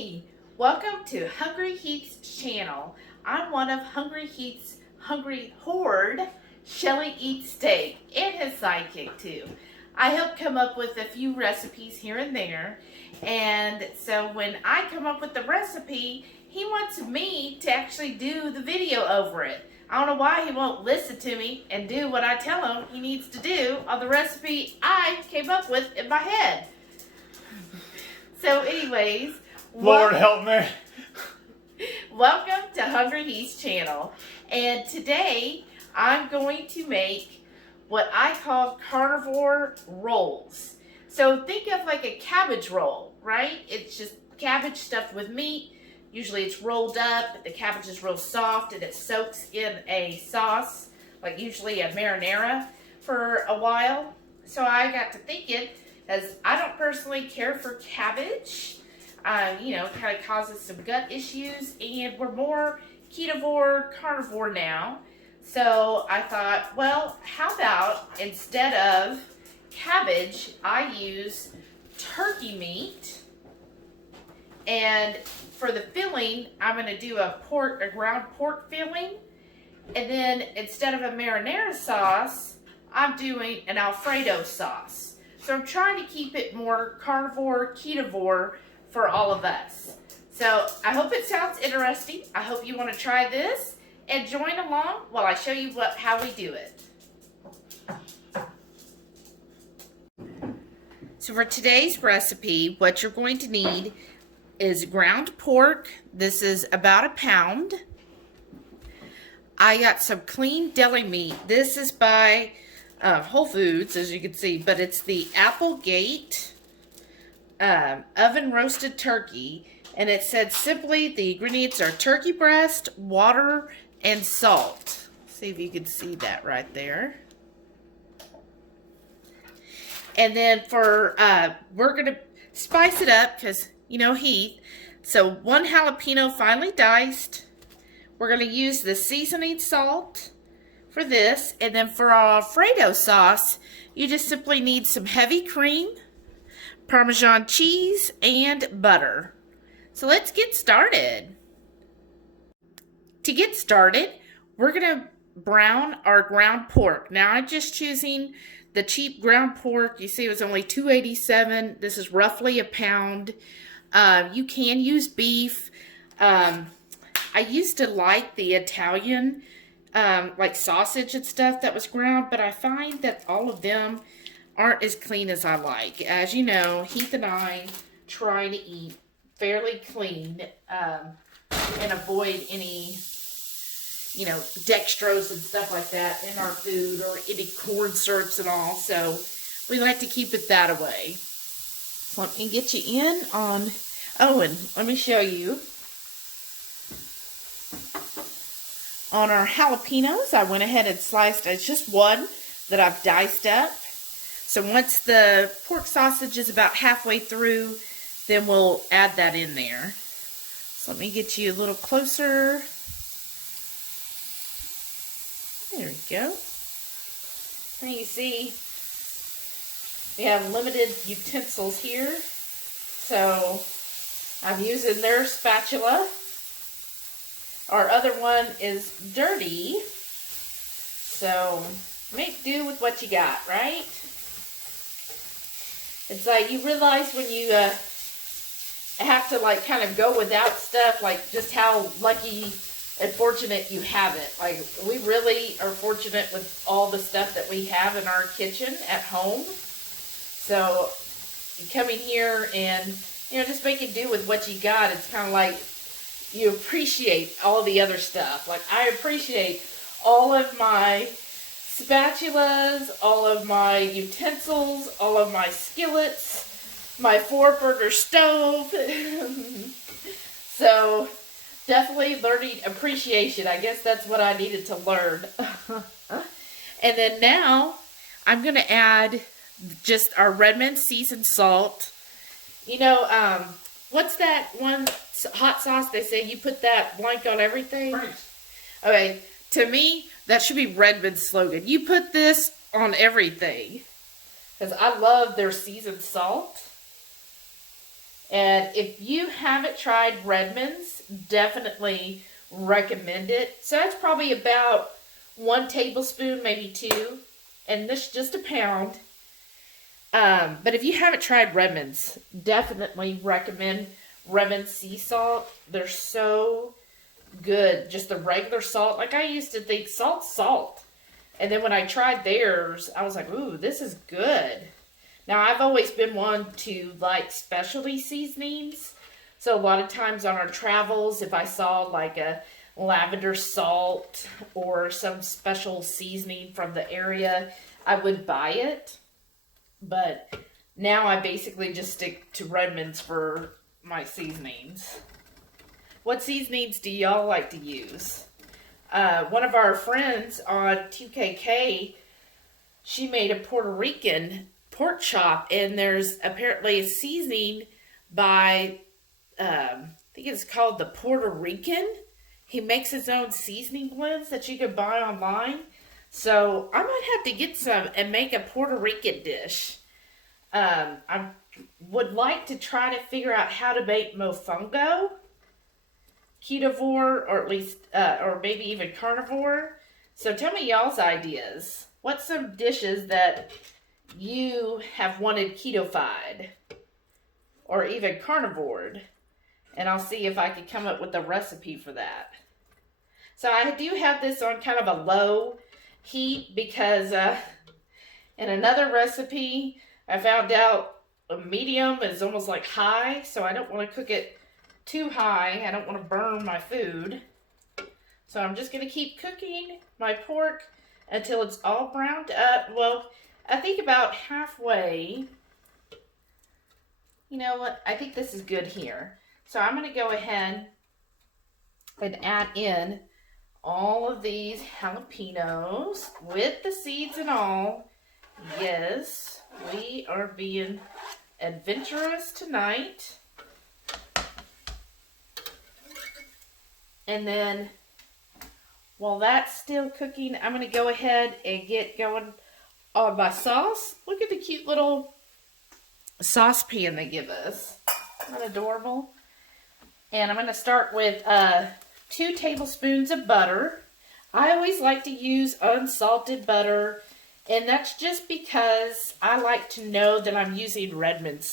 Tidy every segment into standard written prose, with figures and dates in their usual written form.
Hey, welcome to Hungry Heat's channel. I'm one of Hungry Heat's hungry horde. Shelly eats steak and his sidekick too. I help come up with a few recipes here and there, and so when I come up with the recipe, he wants me to actually do the video over it. I don't know why he won't listen to me and do what I tell him he needs to do on the recipe I came up with in my head. So anyways, Lord help me. Welcome to Hungry Heat's channel. And today I'm going to make what I call Carnivore Rolls. So think of like a cabbage roll, right? It's just cabbage stuffed with meat. Usually it's rolled up, the cabbage is real soft and it soaks in a sauce, like usually a marinara, for a while. So I got to thinking, as I don't personally care for cabbage, you know, kind of causes some gut issues, and we're more ketovore, carnivore now. So I thought, well, how about instead of cabbage, I use turkey meat, and for the filling, I'm going to do a ground pork filling, and then instead of a marinara sauce, I'm doing an Alfredo sauce. So I'm trying to keep it more carnivore, ketovore for all of us. So I hope it sounds interesting. I hope you want to try this and join along while I show you how we do it. So for today's recipe, what you're going to need is ground pork. This is about a pound. I got some clean deli meat. This is by Whole Foods, as you can see, but it's the Applegate oven roasted turkey, and it said simply the ingredients are turkey breast, water, and salt. See if you can see that right there. And then for we're gonna spice it up because you know heat. So 1 jalapeno finely diced. We're gonna use the seasoning salt for this, and then for our Alfredo sauce, you just simply need some heavy cream, Parmesan cheese, and butter. So let's get started. To get started, we're gonna brown our ground pork. Now I'm just choosing the cheap ground pork. You see it was only $2.87. This is roughly a pound. You can use beef. I used to like the Italian like sausage and stuff that was ground, but I find that all of them aren't as clean as I like. As you know, Heath and I try to eat fairly clean and avoid any, you know, dextrose and stuff like that in our food, or any corn syrups and all. So we like to keep it that way. So let me get you in on, oh, and let me show you. On our jalapenos, I went ahead and sliced, it's just one that I've diced up. So once the pork sausage is about halfway through, then we'll add that in there. So let me get you a little closer. There we go. And you see, we have limited utensils here. So I'm using their spatula. Our other one is dirty, so make do with what you got, right? It's like you realize when you have to like kind of go without stuff, like just how lucky and fortunate you have it. Like we really are fortunate with all the stuff that we have in our kitchen at home. So coming here and, you know, just making do with what you got, it's kind of like you appreciate all the other stuff. Like I appreciate all of my spatulas, all of my utensils, all of my skillets, my 4-burner stove. So definitely learning appreciation. I guess that's what I needed to learn. And then now I'm going to add just our Redmond seasoned salt. You know, what's that one hot sauce they say you put that blank on everything? Right. Okay, to me, that should be Redmond's slogan. You put this on everything. Because I love their seasoned salt. And if you haven't tried Redmond's, definitely recommend it. So that's probably about 1 tablespoon, maybe 2. And this is just a pound. But if you haven't tried Redmond's, definitely recommend Redmond's sea salt. They're so good. Just the regular salt. Like, I used to think salt's salt. And then when I tried theirs, I was like, ooh, this is good. Now, I've always been one to like specialty seasonings. So a lot of times on our travels, if I saw like a lavender salt or some special seasoning from the area, I would buy it. But now I basically just stick to Redmond's for my seasonings. What seasonings do y'all like to use? One of our friends on 2KK, she made a Puerto Rican pork chop, and there's apparently a seasoning by, I think it's called the Puerto Rican. He makes his own seasoning blends that you can buy online. So I might have to get some and make a Puerto Rican dish. I would like to try to figure out how to make mofongo, ketovore, or at least, or maybe even carnivore. So tell me y'all's ideas. What's some dishes that you have wanted ketofied or even carnivored? And I'll see if I can come up with a recipe for that. So I do have this on kind of a low heat because in another recipe, I found out a medium is almost like high, so I don't want to cook it too high. I don't want to burn my food. So I'm just going to keep cooking my pork until it's all browned up. Well, I think about halfway. You know what? I think this is good here. So I'm going to go ahead and add in all of these jalapenos with the seeds and all. Yes, we are being adventurous tonight. And then while that's still cooking, I'm going to go ahead and get going on my sauce. Look at the cute little saucepan they give us. Isn't that adorable? And I'm going to start with 2 tablespoons of butter. I always like to use unsalted butter, and that's just because I like to know that I'm using Redmond's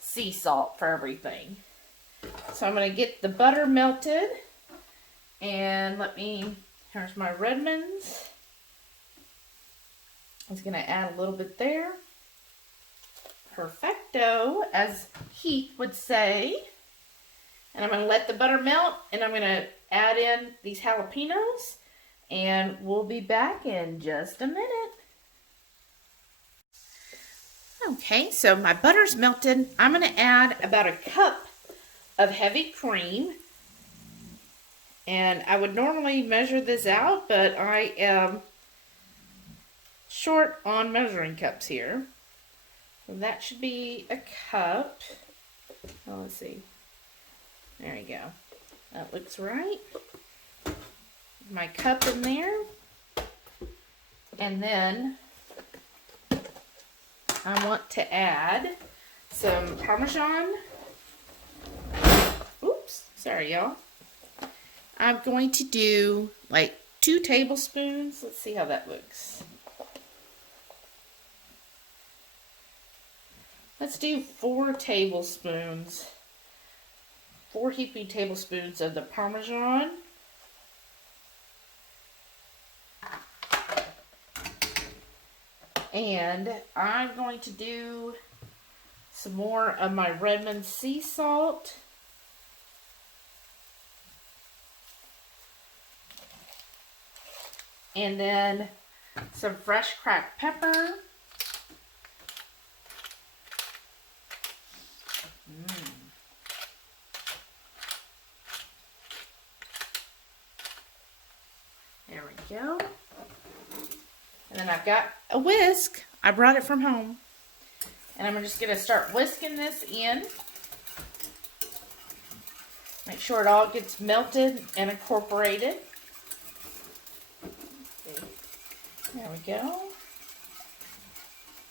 sea salt for everything. So I'm going to get the butter melted, and here's my Redmond's. I'm just going to add a little bit there. Perfecto, as Heath would say. And I'm going to let the butter melt, and I'm going to add in these jalapenos, and we'll be back in just a minute. Okay, so my butter's melted. I'm going to add about a cup of heavy cream. And I would normally measure this out, but I am short on measuring cups here. So that should be a cup. Oh, let's see. There you go. That looks right. My cup in there. And then I want to add some Parmesan. Oops, sorry y'all. I'm going to do like 2 tablespoons. Let's see how that looks. Let's do 4 tablespoons. 4 heaping tablespoons of the Parmesan. And I'm going to do some more of my Redmond sea salt. And then some fresh cracked pepper. There we go. And then I've got a whisk. I brought it from home. And I'm just going to start whisking this in. Make sure it all gets melted and incorporated. There we go.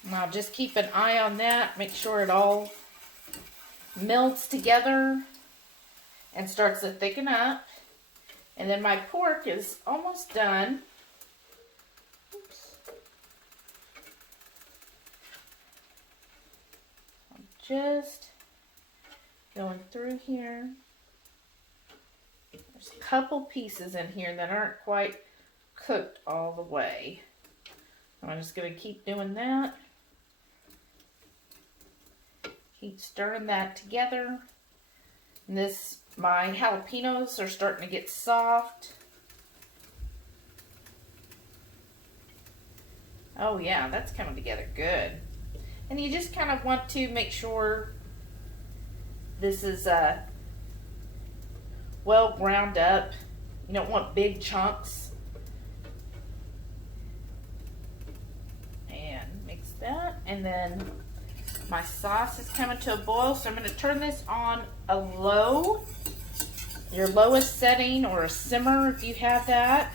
And I'll just keep an eye on that. Make sure it all melts together and starts to thicken up. And then my pork is almost done. Oops. I'm just going through here. There's a couple pieces in here that aren't quite cooked all the way. I'm just going to keep doing that. Keep stirring that together. And my jalapenos are starting to get soft. Oh yeah, that's coming together good. And you just kind of want to make sure this is well ground up. You don't want big chunks. And mix that. And then my sauce is coming to a boil, so I'm going to turn this on a low, your lowest setting, or a simmer if you have that.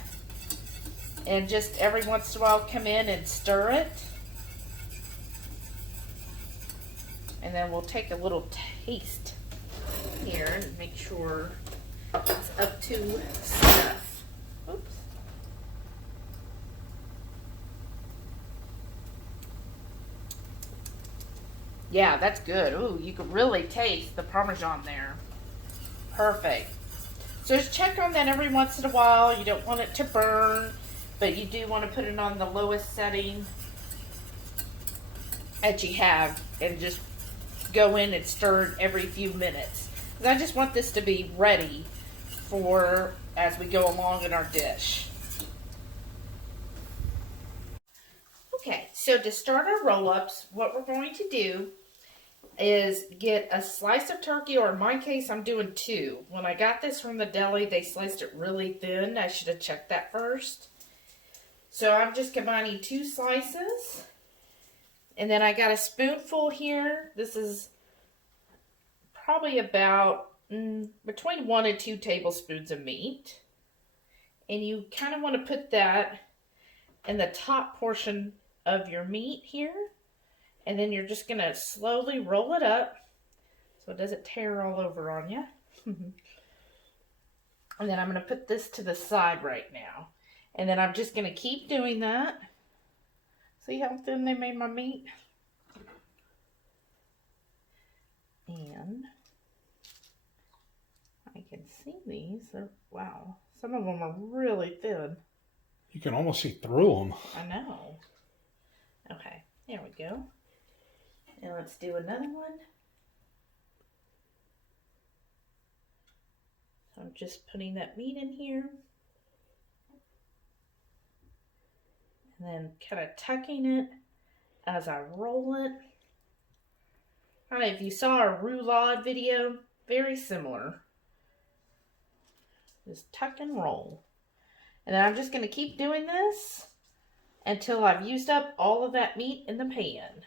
And just every once in a while come in and stir it. And then we'll take a little taste here and make sure it's up to snuff. Oops. Yeah, that's good. Ooh, you can really taste the Parmesan there. Perfect. So just check on that every once in a while. You don't want it to burn, but you do want to put it on the lowest setting that you have and just go in and stir it every few minutes. Because I just want this to be ready for as we go along in our dish. Okay, so to start our roll-ups, what we're going to do is get a slice of turkey, or in my case, I'm doing 2. When I got this from the deli, they sliced it really thin. I should have checked that first. So I'm just combining 2 slices. And then I got a spoonful here. This is probably about between 1 and 2 tablespoons of meat. And you kind of want to put that in the top portion of your meat here. And then you're just going to slowly roll it up so it doesn't tear all over on you. And then I'm going to put this to the side right now. And then I'm just going to keep doing that. See how thin they made my meat? And I can see these. Wow. Some of them are really thin. You can almost see through them. I know. Okay, there we go. And let's do another one. So I'm just putting that meat in here. And then kind of tucking it as I roll it. I don't know if you saw our roulade video, very similar. Just tuck and roll. And then I'm just going to keep doing this until I've used up all of that meat in the pan.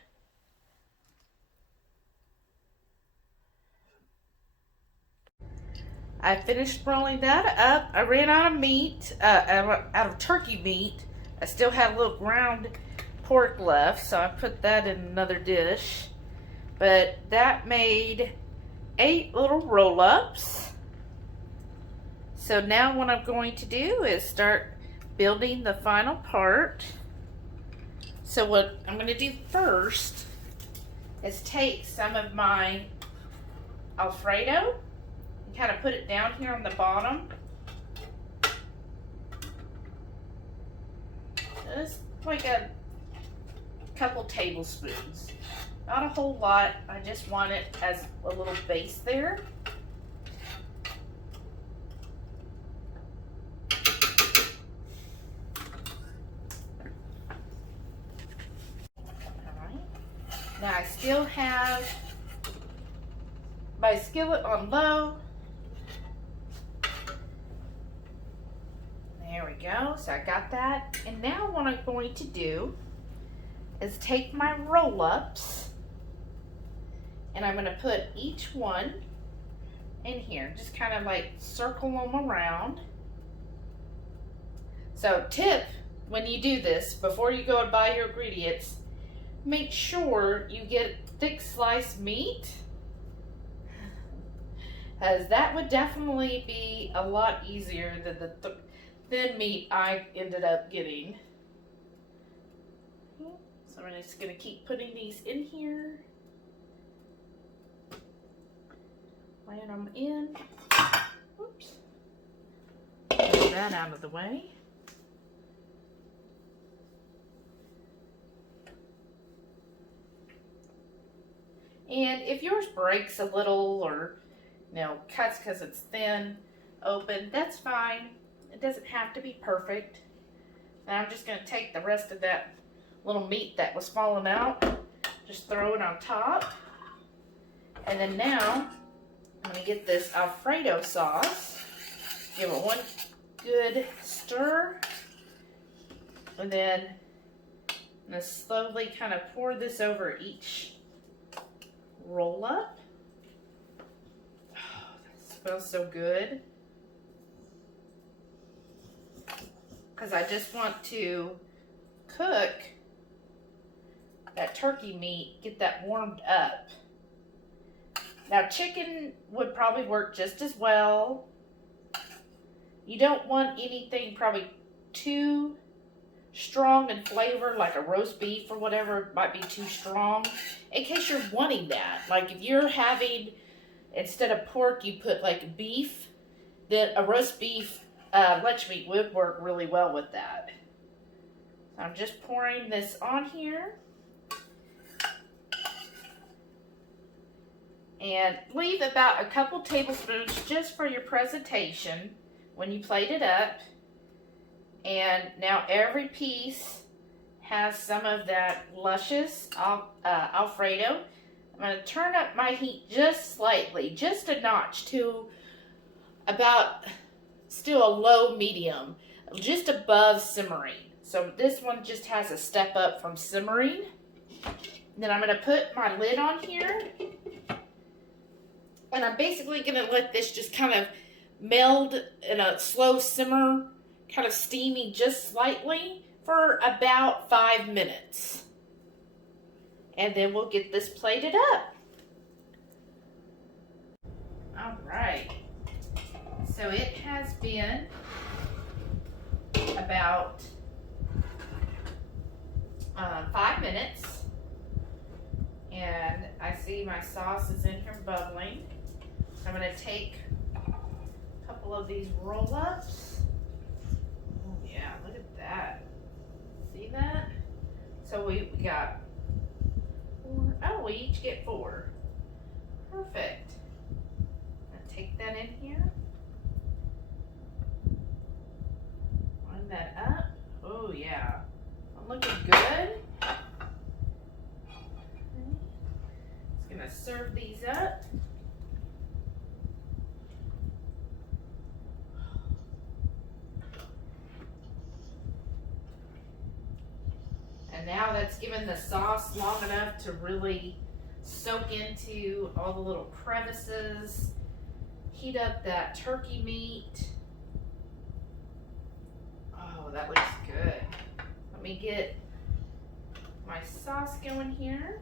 I finished rolling that up. I ran out of meat, out of turkey meat. I still had a little ground pork left, so I put that in another dish. But that made 8 little roll-ups. So now what I'm going to do is start building the final part. So what I'm going to do first is take some of my Alfredo and kind of put it down here on the bottom. Just like a couple tablespoons. Not a whole lot. I just want it as a little base there. Now I still have my skillet on low. There we go. So I got that. And now what I'm going to do is take my roll-ups and I'm going to put each one in here. Just kind of like circle them around. So tip, when you do this, before you go and buy your ingredients, make sure you get thick sliced meat Because that would definitely be a lot easier than the thin meat I ended up getting. So I'm just going to keep putting these in here. Laying them in. Oops. Get that out of the way. And if yours breaks a little or, you know, cuts because it's thin, open, that's fine. It doesn't have to be perfect. And I'm just going to take the rest of that little meat that was falling out, just throw it on top. And then now, I'm going to get this Alfredo sauce, give it one good stir, and then I'm going to slowly kind of pour this over each roll up. Oh, that smells so good. Because I just want to cook that turkey meat, get that warmed up. Now chicken would probably work just as well. You don't want anything probably too strong in flavor, like a roast beef or whatever might be too strong. In case you're wanting that, like if you're having, instead of pork, you put like beef, then a roast beef lunch meat would work really well with that. So I'm just pouring this on here. And leave about a couple tablespoons just for your presentation when you plate it up. And now every piece has some of that luscious Alfredo. I'm going to turn up my heat just slightly, just a notch to about still a low medium, just above simmering. So this one just has a step up from simmering. Then I'm going to put my lid on here. And I'm basically going to let this just kind of meld in a slow simmer, kind of steaming just slightly for about 5 minutes. And then we'll get this plated up. All right. So it has been about 5 minutes. And I see my sauce is in here bubbling. So I'm going to take a couple of these roll-ups. Oh yeah, look at that. See that? So we got 4. Oh, we each get 4. Perfect. I'll take that in here. Line that up. Oh yeah. Looking good. Just gonna serve these up. And now that's given the sauce long enough to really soak into all the little crevices, heat up that turkey meat. Oh, that looks good. Let me get my sauce going here.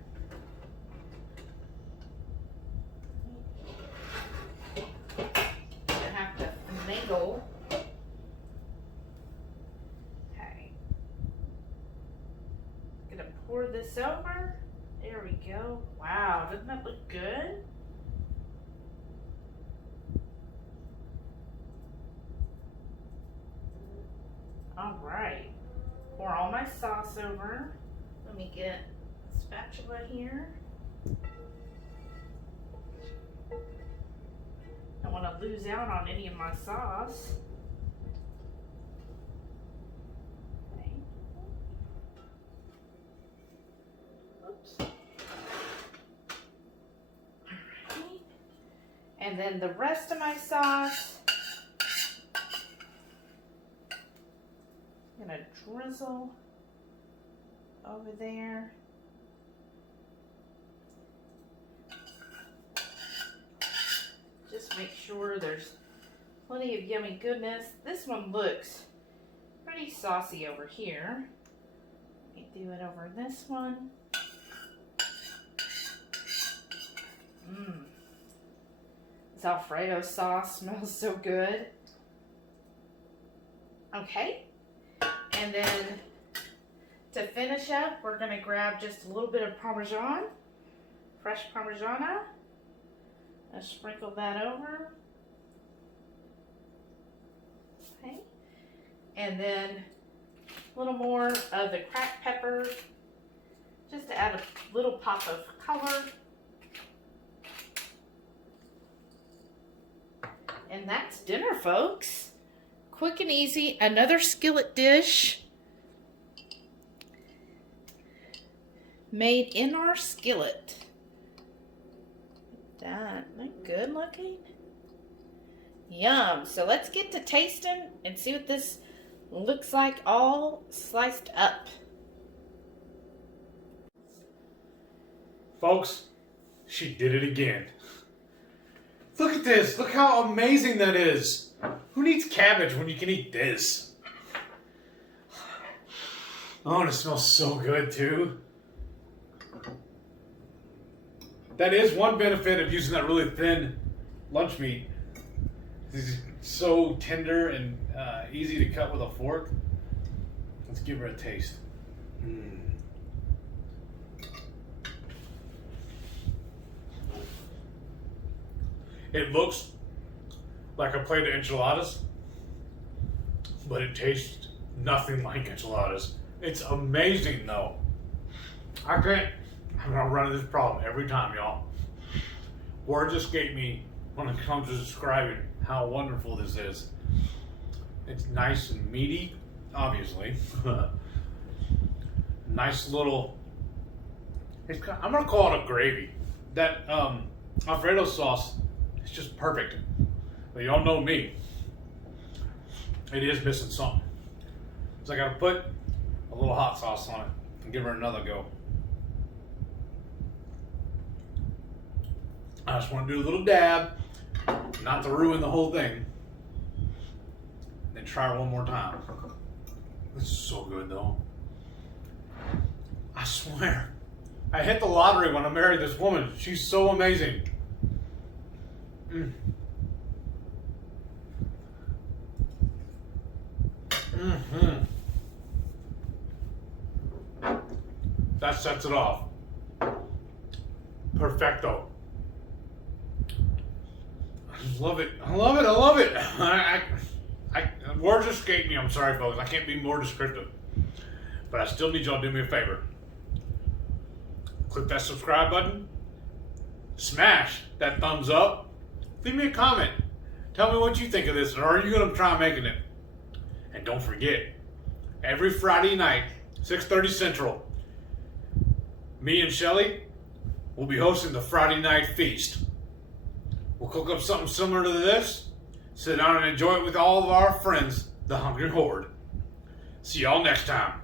I have to finagle. Pour this over. There we go. Wow, doesn't that look good? All right. Pour all my sauce over. Let me get a spatula here. Don't want to lose out on any of my sauce. And then the rest of my sauce, I'm gonna drizzle over there. Just make sure there's plenty of yummy goodness. This one looks pretty saucy over here. Let me do it over this one. It's Alfredo sauce. Smells so good. Okay. And then to finish up, we're going to grab just a little bit of Parmesan. Fresh Parmigiana. Let's sprinkle that over. Okay. And then a little more of the cracked pepper, just to add a little pop of color. And that's dinner, folks. Quick and easy. Another skillet dish made in our skillet. That look good looking. Yum. So let's get to tasting and see what this looks like all sliced up. Folks, she did it again. Look at this. Look how amazing that is. Who needs cabbage when you can eat this? Oh, and it smells so good too. That is one benefit of using that really thin lunch meat. It's so tender and easy to cut with a fork. Let's give her a taste. It looks like a plate of enchiladas, but it tastes nothing like enchiladas. It's amazing though. I'm gonna run into this problem every time, y'all. Words escape me when it comes to describing how wonderful this is. It's nice and meaty, obviously. Nice little, I'm gonna call it a gravy. That Alfredo sauce is just perfect. But y'all know me. It is missing something. So I gotta put a little hot sauce on it and give her another go. I just want to do a little dab, not to ruin the whole thing. Then try it one more time. This is so good though. I swear, I hit the lottery when I married this woman. She's so amazing. That sets it off. Perfecto. I love it. I love it. I love it. Words escape me. I'm sorry, folks. I can't be more descriptive. But I still need y'all to do me a favor. Click that subscribe button. Smash that thumbs up. Leave me a comment. Tell me what you think of this, or are you going to try making it? And don't forget, every Friday night, 6:30 Central, me and Shelly will be hosting the Friday Night Feast. We'll cook up something similar to this, sit down and enjoy it with all of our friends, the Hungry Horde. See y'all next time.